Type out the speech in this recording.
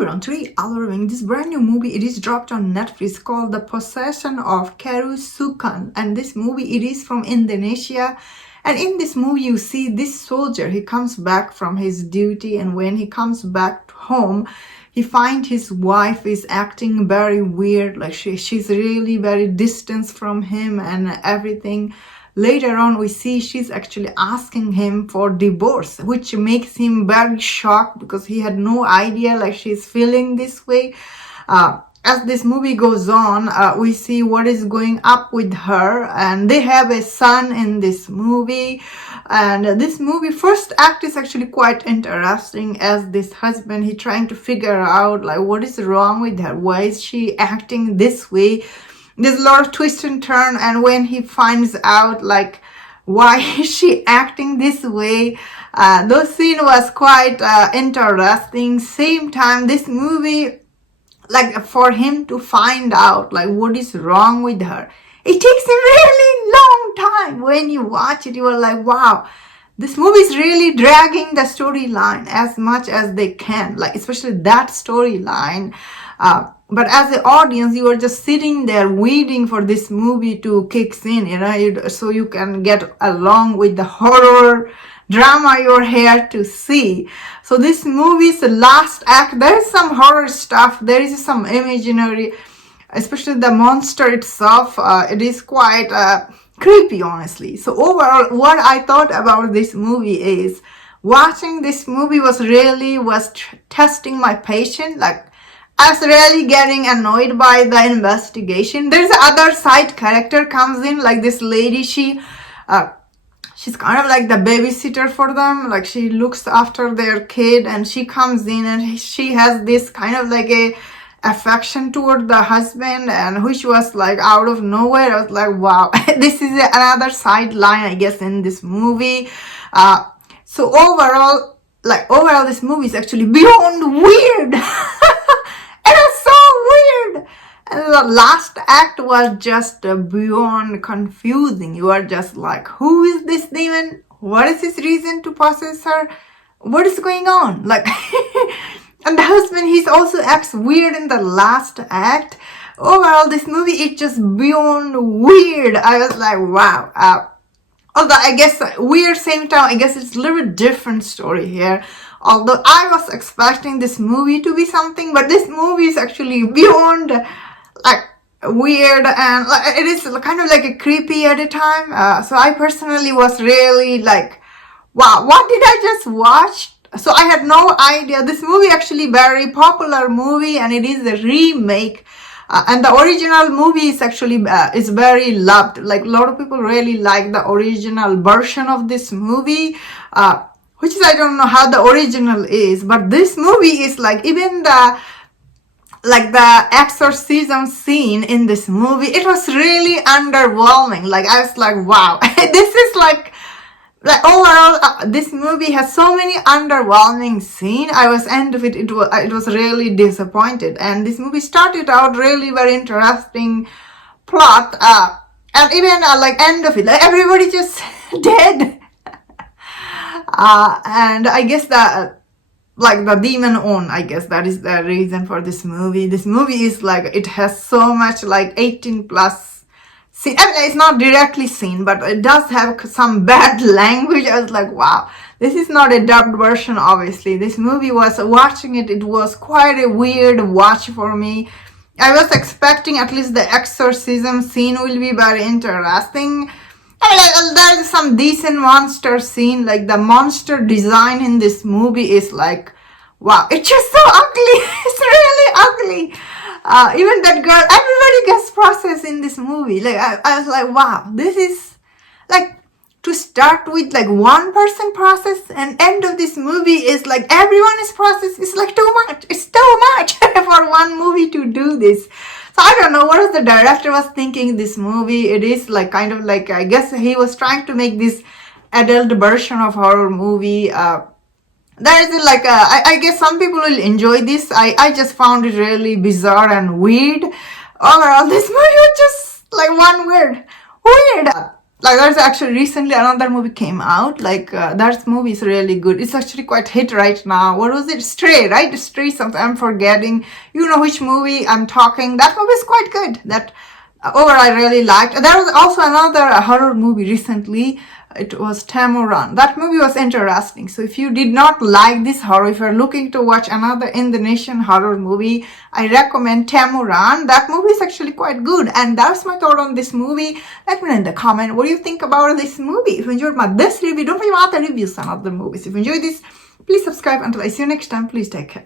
everyone, today I'll be reviewing this brand new movie. It is dropped on Netflix called The Possession of Kerasukan, and this movie, it is from Indonesia. And in this movie you see this soldier, he comes back from his duty, and when he comes back home he finds his wife is acting very weird, like she's really very distant from him and everything. Later on we see she's actually asking him for divorce, which makes him very shocked because he had no idea like she's feeling this way. As this movie goes on, we see what is going up with her, and they have a son in this movie. And this movie first act is actually quite interesting, as this husband, he trying to figure out like what is wrong with her, why is she acting this way. There's a lot of twist and turn, and when he finds out like why is she acting this way, those scene was quite interesting. Same time, this movie, like for him to find out like what is wrong with her, it takes a really long time. When you watch it, you are like, wow, this movie is really dragging the storyline as much as they can, like especially that storyline. But as an audience, you are just sitting there waiting for this movie to kick in, so you can get along with the horror drama you're here to see. So this movie's last act, there is some horror stuff, there is some imaginary, especially the monster itself. It is quite creepy, honestly. So overall, what I thought about this movie is, watching this movie was testing my patience. Like, I was really getting annoyed by the investigation. There's another side character comes in, like this lady, she's kind of like the babysitter for them, like she looks after their kid, and she comes in and she has this kind of like a affection toward the husband, and which was like out of nowhere. I was like, wow, this is another sideline, I guess, in this movie. So overall, this movie is actually beyond weird. It was so weird. And the last act was just beyond confusing. You are just like, who is this demon? What is his reason to possess her? What is going on? Like, and the husband, he's also acts weird in the last act. Overall, this movie is just beyond weird. I was like, wow. Although I guess weird, same time, I guess it's a little bit different story here. Although I was expecting this movie to be something, but this movie is actually beyond like weird, and like, it is kind of like a creepy at a time. So I personally was really like, wow, what did I just watch? So I had no idea. This movie actually very popular movie, and it is a remake. And the original movie is actually is very loved. Like a lot of people really like the original version of this movie. Which is, I don't know how the original is, but this movie is like, even the exorcism scene in this movie, it was really underwhelming. Like I was like, wow, this is like overall, this movie has so many underwhelming scenes. I was end of it, it was really disappointed. And this movie started out really very interesting plot, and even like end of it, like everybody just dead. And I guess that like the demon on, I guess that is the reason for this movie. This movie is like, it has so much like 18 plus scene. I mean, it's not directly seen, but it does have some bad language. I was like, wow, this is not a dubbed version, obviously. This movie was, watching it, it was quite a weird watch for me. I was expecting at least the exorcism scene will be very interesting. There's some decent monster scene, like the monster design in this movie is like, wow, it's just so ugly. It's really ugly. Even that girl, everybody gets processed in this movie. Like I was like, wow, this is like, to start with like one person process, and end of this movie is like everyone is processed. It's like too much. It's too much for one movie to do this. So I don't know what the director was thinking this movie. It is like kind of like, I guess he was trying to make this adult version of horror movie. There is like I guess some people will enjoy this. I just found it really bizarre and weird. Overall, this movie was just like one word, weird. Like there's actually recently another movie came out. Like that movie is really good. It's actually quite hit right now. What was it? Stray, right? Stray. Something I'm forgetting. You know which movie I'm talking. That movie is quite good. That overall I really liked. There was also another horror movie recently. It was Tamuran. That movie was interesting. So if you did not like this horror, if you're looking to watch another Indonesian horror movie, I recommend Tamuran. That movie is actually quite good. And that's my thought on this movie. Let me know in the comment what do you think about this movie. If you enjoyed this review, don't forget my other reviews on other movies. If you enjoyed this, please subscribe. Until I see you next time, please take care.